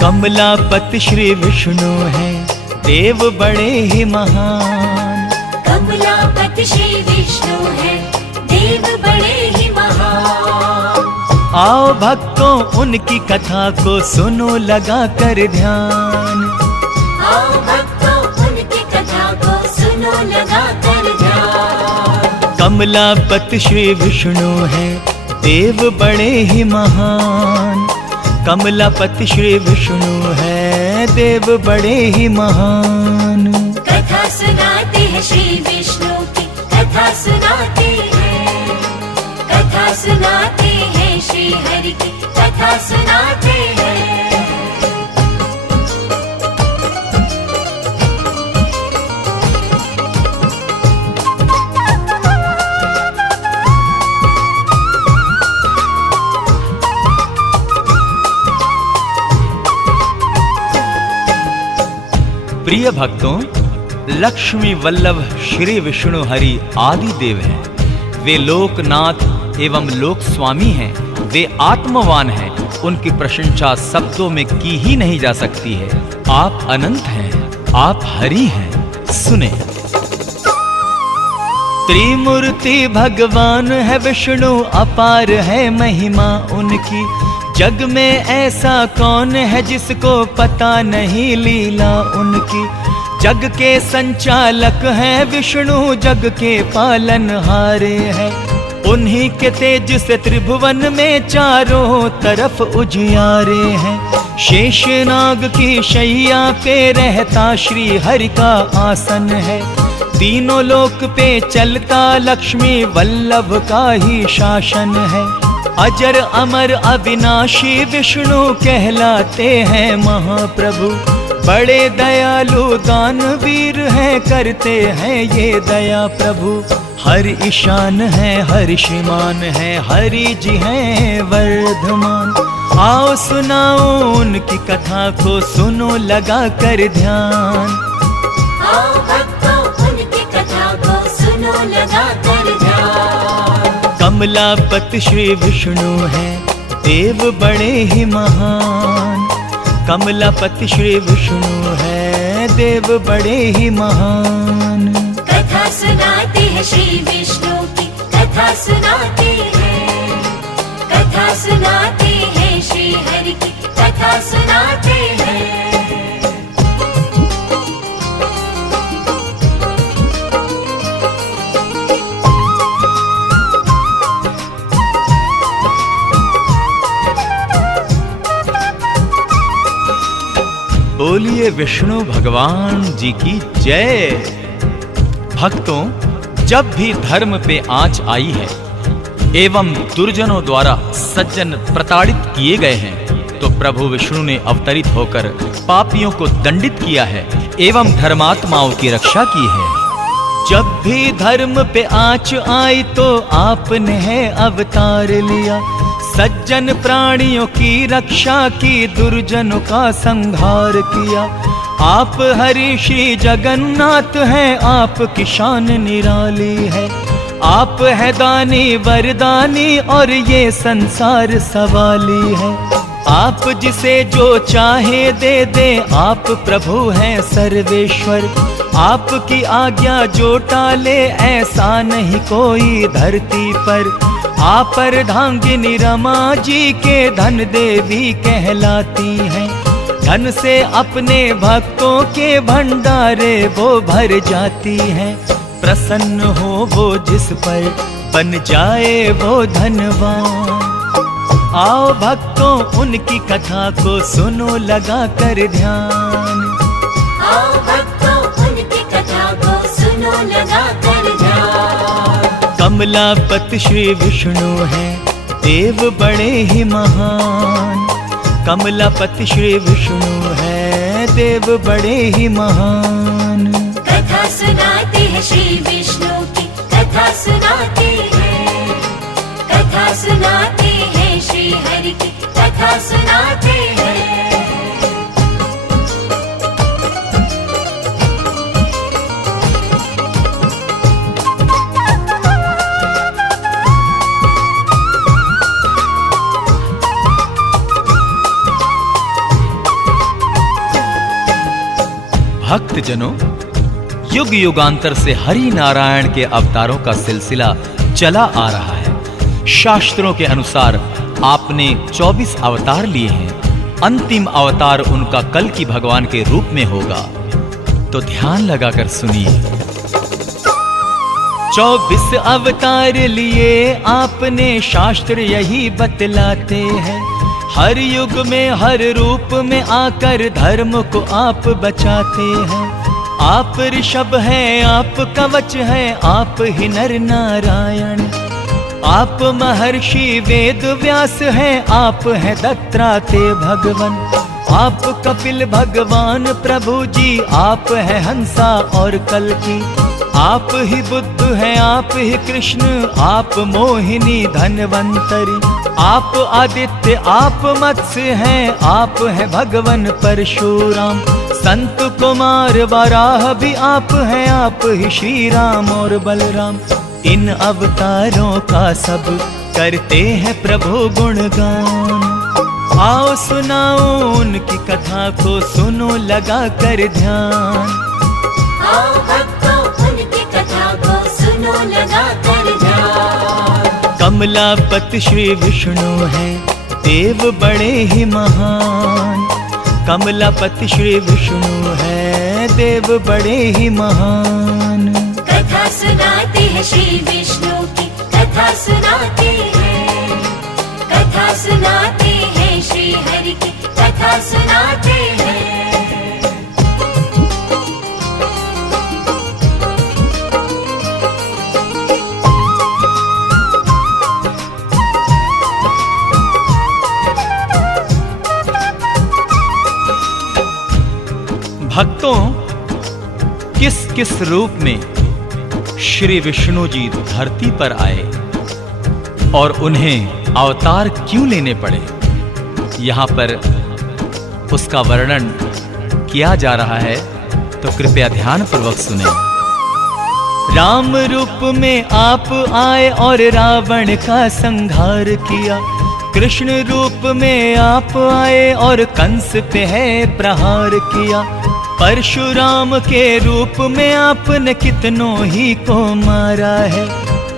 कमलापति श्री विष्णु हैं, देव बड़े ही महान। कमलापति श्री विष्णु हैं, देव बड़े ही महान। आओ भक्तों उनकी कथा को सुनो लगा कर ध्यान। आओ भक्तों उनकी कथा को सुनो लगा कर ध्यान। कमलापति श्री विष्णु हैं, देव बड़े ही महान। कमलापति श्री विष्णु हैं, देव बड़े ही महान। कथा सुनाते हैं श्री विष्णु की, कथा सुनाते हैं। कथा सुनाते हैं श्री हरि की, कथा सुनाते हैं। प्रिय भक्तों, लक्ष्मी वल्लभ श्री विष्णु हरि आदि देव हैं। वे लोकनाथ एवं लोक स्वामी हैं। वे आत्मवान हैं। उनकी प्रशंसा शब्दों में की ही नहीं जा सकती है। आप अनंत हैं, आप हरि हैं। सुने। त्रिमूर्ति भगवान है विष्णु, अपार है महिमा उनकी। जग में ऐसा कौन है जिसको पता नहीं लीला उनकी। जग के संचालक हैं विष्णु, जग के पालनहारे हैं। उन्हीं के तेज से त्रिभुवन में चारों तरफ उजियारे हैं। शेषनाग की शैया पे रहता श्री हरि का आसन है। तीनों लोक पे चलता लक्ष्मी वल्लभ का ही शासन है। अजर अमर अविनाशी विष्णु कहलाते हैं महाप्रभु। बड़े दयालु दानवीर हैं, करते हैं ये दया प्रभु। हर ईशान है, हर श्रीमान है, हरि जी हैं वर्धमान। आओ सुनाओ उनकी कथा को सुनो लगा कर ध्यान। आओ भक्तों उनकी कथा को सुनो लगा कर ध्यान। कमलापति श्री विष्णु हैं, देव बड़े ही महान। कमलापति श्री विष्णु हैं, देव बड़े ही महान। कथा सुनाते हैं श्री विष्णु की, कथा सुनाते हैं। कथा सुनाते हैं श्री हरि की, कथा सुनाते हैं। बोलिए विष्णु भगवान जी की जय। भक्तों, जब भी धर्म पे आंच आई है एवं दुर्जनों द्वारा सज्जन प्रताड़ित किए गए हैं, तो प्रभु विष्णु ने अवतरित होकर पापियों को दंडित किया है एवं धर्मात्माओं की रक्षा की है। जब भी धर्म पे आंच आई तो आपने है अवतार लिया। सज्जन प्राणियों की रक्षा की, दुर्जनों का संहार किया। आप हरि श्री जगन्नाथ हैं, आपकी शान निराली है। आप है दानी वरदानी और ये संसार सवाली है। आप जिसे जो चाहे दे दे, आप प्रभु हैं सर्वेश्वर। आपकी आज्ञा जो टाले, ऐसा नहीं कोई धरती पर। आप अर्धांगिनी रमा जी के धन देवी कहलाती हैं। धन से अपने भक्तों के भंडारे वो भर जाती हैं। प्रसन्न हो वो जिस पर, बन जाए वो धनवान। आओ भक्तों उनकी कथा को सुनो लगा कर ध्यान। आओ भक्तों उनकी कथा को सुनो लगा कर ध्यान। कमलापति श्री विष्णु हैं, देव बड़े ही महान। कमलापति श्री विष्णु हैं, देव बड़े ही महान। कथा सुनाते हैं श्री विष्णु की, कथा सुनाते हैं। कथा सुनाते हैं श्री हरि की, कथा सुनाते हैं। भक्त जनों, युग युगांतर से हरि नारायण के अवतारों का सिलसिला चला आ रहा है। शास्त्रों के अनुसार आपने 24 अवतार लिए हैं। अंतिम अवतार उनका कल की भगवान के रूप में होगा। तो ध्यान लगाकर सुनिए। 24 अवतार लिए आपने, शास्त्र यही बतलाते हैं। हर युग में हर रूप में आकर धर्म को आप बचाते हैं। आप ऋषभ हैं, आप कवच हैं, आप ही नर नारायण। आप महर्षि वेद व्यास हैं, आप हैं दत्तात्रेय भगवान। आप कपिल भगवान प्रभु जी, आप हैं हंसा और कल्की। आप ही बुद्ध हैं, आप ही कृष्ण, आप मोहिनी धनवंतरी। आप आदित्य, आप मत्स्य हैं, आप हैं भगवान परशुराम। संत कुमार वराह भी आप हैं, आप ही श्री राम और बलराम। इन अवतारों का सब करते हैं प्रभु गुणगान। आओ सुनाओ उनकी कथा को, सुनो लगा कर ध्यान। आओ भक्तों उनकी कथा को सुनो लगा कर ध्यान। कमलापति श्री विष्णु हैं, देव बड़े ही महान। कमलापति श्री विष्णु हैं, देव बड़े ही महान। कथा सुनाते हैं श्री विष्णु की, कथा सुनाते हैं। कथा सुनाते हैं श्री हरि की, कथा सुनाते हैं। भक्तों, किस किस रूप में श्री विष्णु जी धरती पर आए और उन्हें अवतार क्यों लेने पड़े, यहाँ पर उसका वर्णन किया जा रहा है। तो कृपया ध्यान पूर्वक सुने। राम रूप में आप आए और रावण का संहार किया। कृष्ण रूप में आप आए और कंस पे है प्रहार किया। परशुराम के रूप में आपने कितनों ही को मारा है।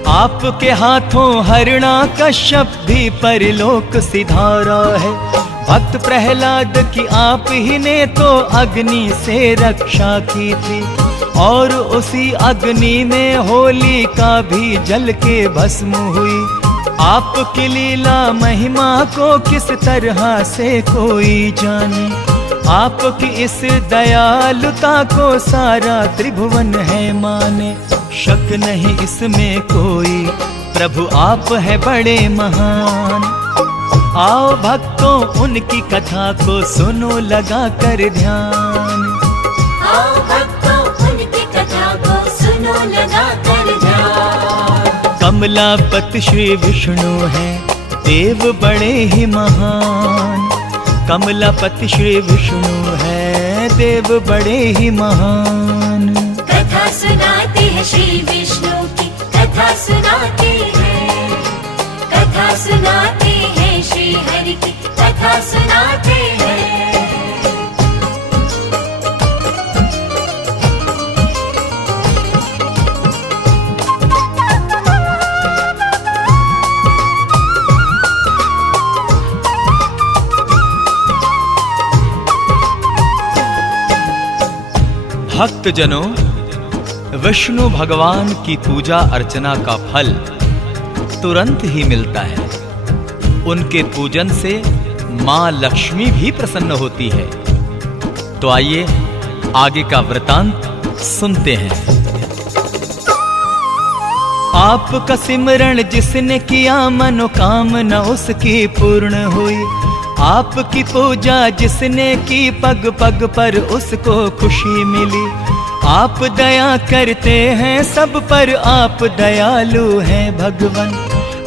आपके हाथों हिरण्यकश्यप भी परलोक सिधारा है। भक्त प्रहलाद की आप ही ने तो अग्नि से रक्षा की थी, और उसी अग्नि में होलिका भी जल के भस्म हुई। आपकी लीला महिमा को किस तरह से कोई जाने। आपकी इस दयालुता को सारा त्रिभुवन है माने। शक नहीं इसमें कोई, प्रभु आप है बड़े महान। आओ भक्तों उनकी कथा को सुनो लगा कर ध्यान। आओ भक्तों उनकी कथा को सुनो लगा कर ध्यान। कमलापति श्री विष्णु हैं, देव बड़े ही महान। कमलापति श्री विष्णु हैं, देव बड़े ही महान। कथा सुनाते हैं श्री विष्णु की, कथा सुनाते हैं। कथा सुनाते हैं श्री हरि की, कथा सुनाते हैं। भक्तजनों, विष्णु भगवान की पूजा अर्चना का फल तुरंत ही मिलता है। उनके पूजन से मां लक्ष्मी भी प्रसन्न होती है। तो आइए आगे का वृतांत सुनते हैं। आपका सिमरण जिसने किया मनोकामना उसकी पूर्ण हुई। आपकी पूजा जिसने की पग पग पर उसको खुशी मिली। आप दया करते हैं सब पर, आप दयालु हैं भगवान।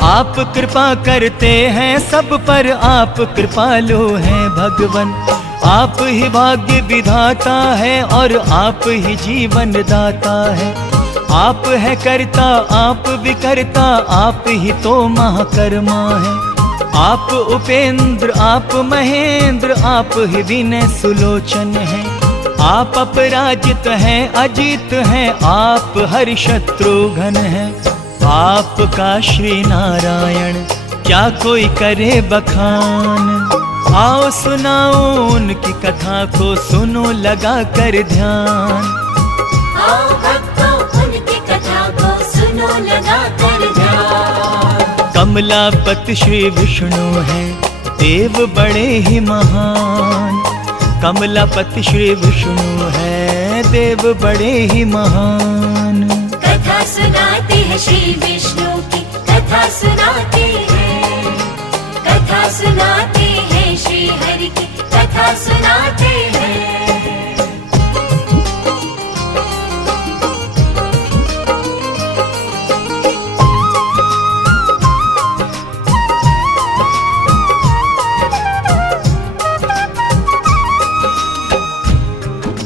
आप कृपा करते हैं सब पर, आप कृपालु हैं भगवान। आप ही भाग्य विधाता है और आप ही जीवन दाता है। आप है करता आप विकर्ता, आप ही तो महाकर्मा है। आप उपेंद्र आप महेंद्र, आप ही विनय सुलोचन है। आप अपराजित हैं, अजीत हैं, आप हरि शत्रुघ्न हैं। आपका श्री नारायण क्या कोई करे बखान। आओ सुनाओ उनकी कथा को, सुनो लगा कर ध्यान। आओ भक्तों उनकी कथा को सुनो लगा कर ध्यान। कमलापति श्री विष्णु हैं, देव बड़े ही महान। कमलापति श्री विष्णु हैं, देव बड़े ही महान। कथा सुनाते हैं श्री विष्णु की, कथा सुनाते हैं। कथा सुनाते हैं श्री हरि की, कथा सुनाते हैं।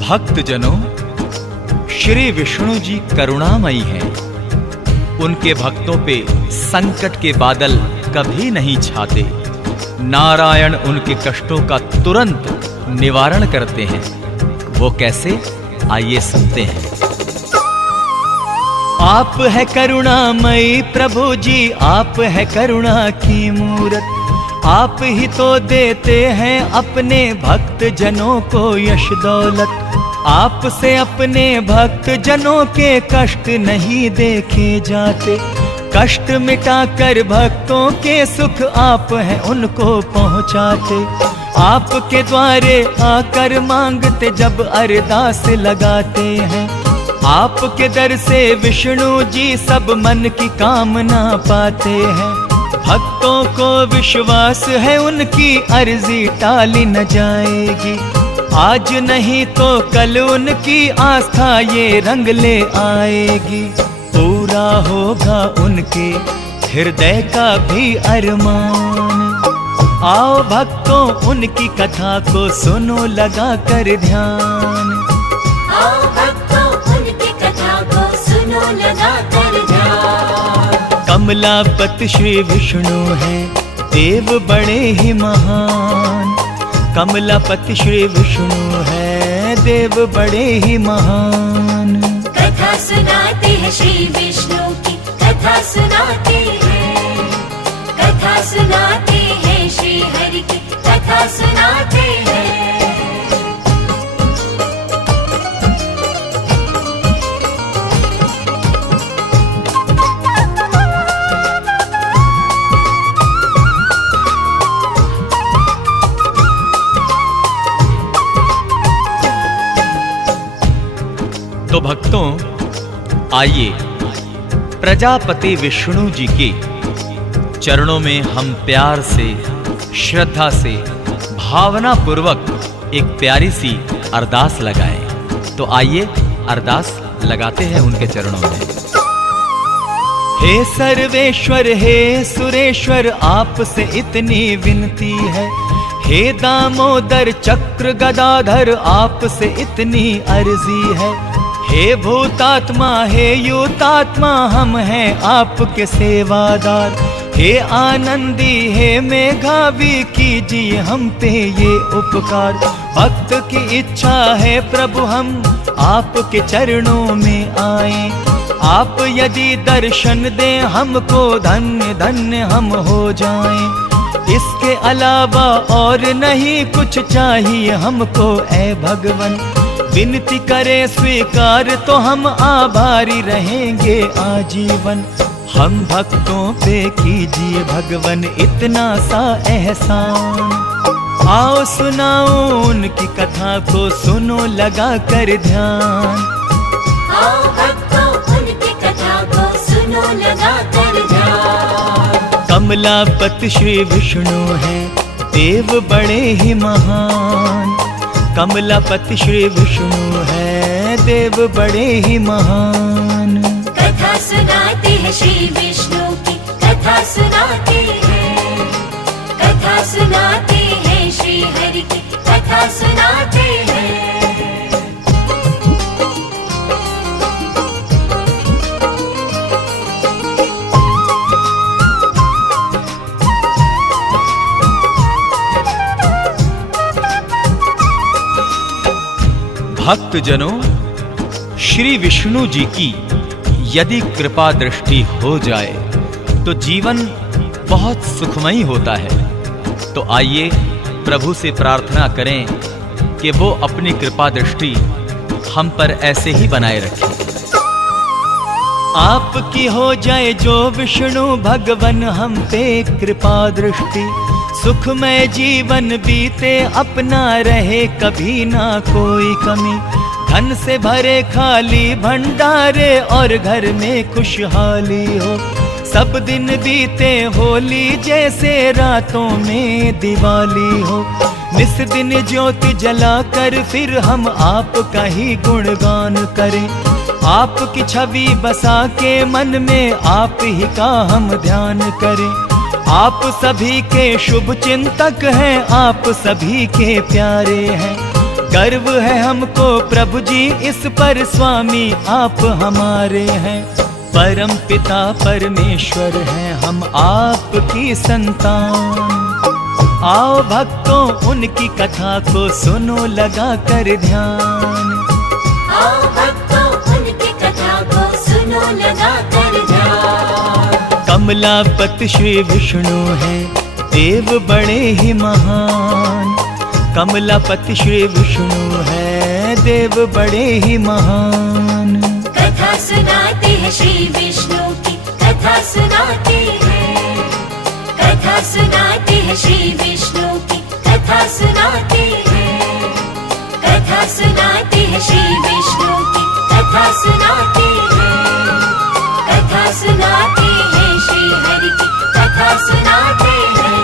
भक्तजनों, श्री विष्णु जी करुणामयी हैं। उनके भक्तों पे संकट के बादल कभी नहीं छाते। नारायण उनके कष्टों का तुरंत निवारण करते हैं। वो कैसे, आइए सुनते हैं। आप है करुणामयी प्रभु जी, आप है करुणा की मूरत। आप ही तो देते हैं अपने भक्त जनों को यश दौलत। आपसे अपने भक्त जनों के कष्ट नहीं देखे जाते। कष्ट मिटाकर भक्तों के सुख आप हैं उनको पहुंचाते। आपके द्वारे आकर मांगते जब अरदास लगाते हैं। आपके दर से विष्णु जी सब मन की कामना पाते हैं। भक्तों को विश्वास है उनकी अर्जी टाली न जाएगी। आज नहीं तो कल उनकी आस्था ये रंग ले आएगी। पूरा होगा उनके हृदय का भी अरमान। आओ भक्तों उनकी कथा को सुनो लगा कर ध्यान। आओ भक्तों उनकी कथा को सुनो लगा कर ध्यान। कमलापति श्री विष्णु हैं, देव बड़े ही महान। कमलापति श्री विष्णु हैं, देव बड़े ही महान। कथा सुनाते हैं श्री विष्णु की, कथा सुनाते हैं। कथा सुनाते हैं श्री हरि की, कथा सुनाते हैं। तो भक्तों, आइए प्रजापति विष्णु जी के चरणों में हम प्यार से, श्रद्धा से, भावना पूर्वक एक प्यारी सी अरदास लगाएं। तो आइए अरदास लगाते हैं उनके चरणों में। हे सर्वेश्वर, हे सुरेश्वर, आपसे इतनी विनती है। हे दामोदर चक्र गदाधर, आपसे इतनी अर्जी है। हे भूतात्मा, हे युतात्मा, हम हैं आपके सेवादार। हे आनंदी, हे मेघावी, कीजिए हम पे ये उपकार। भक्त की इच्छा है प्रभु हम आपके चरणों में आए। आप यदि दर्शन दें हमको, धन्य धन्य हम हो जाएं। इसके अलावा और नहीं कुछ चाहिए हमको ऐ भगवन। विनती करे स्वीकार तो हम आभारी रहेंगे आजीवन। हम भक्तों पे कीजिए भगवन इतना सा एहसान। आओ सुनाओ उनकी कथा को, सुनो लगा कर ध्यान। आओ भक्तों उनकी कथा को सुनो लगा कर ध्यान। कमलापति श्री विष्णु हैं, देव बड़े ही महान। कमलापति श्री विष्णु हैं, देव बड़े ही महान। कथा सुनाते हैं श्री विष्णु की, कथा सुनाते हैं। कथा सुनाते हैं श्री हरि की, कथा सुनाते हैं। भक्तजनों, श्री विष्णु जी की यदि कृपा दृष्टि हो जाए तो जीवन बहुत सुखमयी होता है। तो आइए प्रभु से प्रार्थना करें कि वो अपनी कृपा दृष्टि हम पर ऐसे ही बनाए रखें। आपकी हो जाए जो विष्णु भगवन हम पे कृपा दृष्टि, सुखमय जीवन बीते अपना रहे कभी ना कोई कमी, धन से भरे खाली भंडारे और घर में खुशहाली हो, सब दिन बीते होली जैसे रातों में दिवाली हो, निस दिन ज्योति जलाकर फिर हम आपका ही गुणगान करें, आपकी छवि बसा के मन में आप ही का हम ध्यान करें। आप सभी के शुभ चिंतक हैं, आप सभी के प्यारे हैं, गर्व है हमको प्रभु जी इस पर, स्वामी आप हमारे हैं, परम पिता परमेश्वर हैं हम आपकी संतान। आओ भक्तों उनकी कथा को सुनो लगा कर ध्यान, आओ भक्तों उनकी कथा को सुनो लगा कर ध्यान। कमलापति श्री विष्णु हैं देव बड़े ही महान, कमलापति श्री विष्णु हैं देव बड़े ही महान। कथा सुनाते हैं श्री विष्णु की, कथा सुनाते हैं, कथा सुनाते हैं श्री विष्णु की, कथा सुनाते हैं, कथा सुनाते हैं श्री विष्णु की, कथा सुनाते हैं, कथा सुनाते हैं श्री हरि की, कथा सुनाते हैं।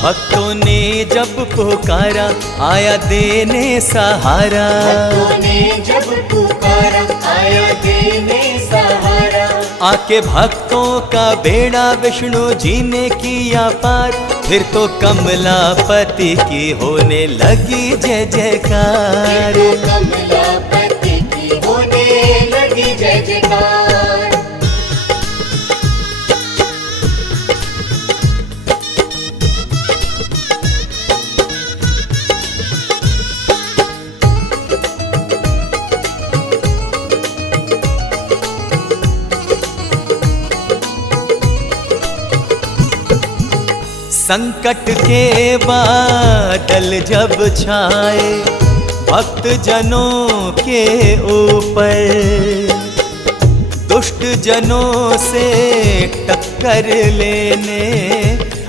भक्तों ने जब पुकारा आया देने सहारा, भक्तों ने जब पुकारा आया देने सहारा, आके भक्तों का बेड़ा विष्णु जी ने किया पार, फिर तो कमलापति की होने लगी जय जयकार, कमलापति की होने लगी जय जयकार। संकट के बादल जब छाए भक्त जनों के ऊपर, दुष्ट जनों से टक्कर लेने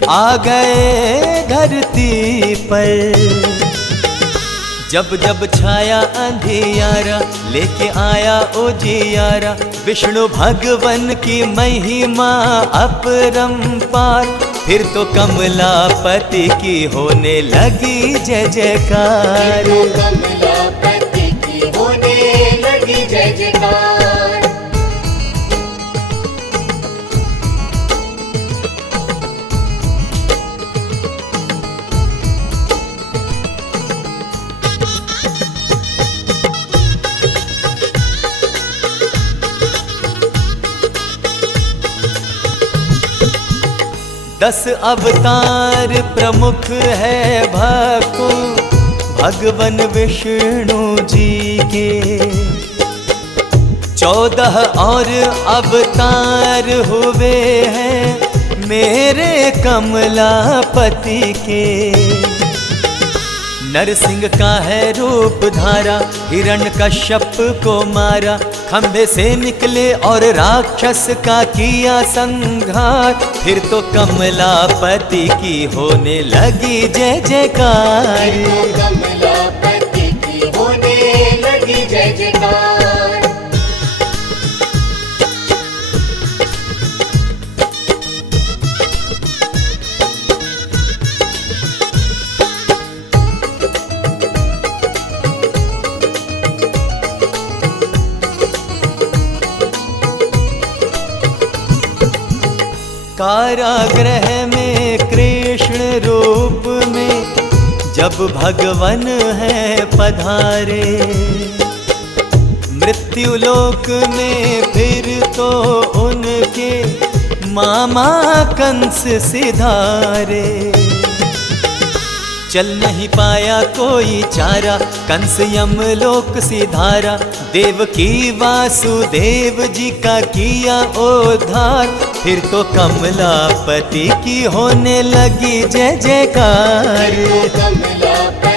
आ गए धरती पर, जब जब छाया अंधियारा लेके आया उजियारा, विष्णु भगवन की महिमा अपरंपार, फिर तो कमलापति की होने लगी जय जयकार, कमलापति की होने लगी जय जयकार। दस अवतार प्रमुख है भक्तों भगवन विष्णु जी के, 14 और अवतार हुए हैं मेरे कमलापति के, नरसिंह का है रूप धारा, हिरण्यकश्यप को मारा, खंभे से निकले और राक्षस का किया संहार, फिर तो कमलापति की होने लगी जय जयकार, कमलापति की होने लगी जय जयकार। कारागृह में कृष्ण रूप में जब भगवन है पधारे। मृत्यु लोक में फिर तो उनके मामा कंस सिधारे। चल नहीं पाया कोई चारा, कंस यमलोक सिधारा। देवकी वासुदेव जी का किया उद्धार, फिर तो कमलापति की होने लगी जय जयकार। कमलापति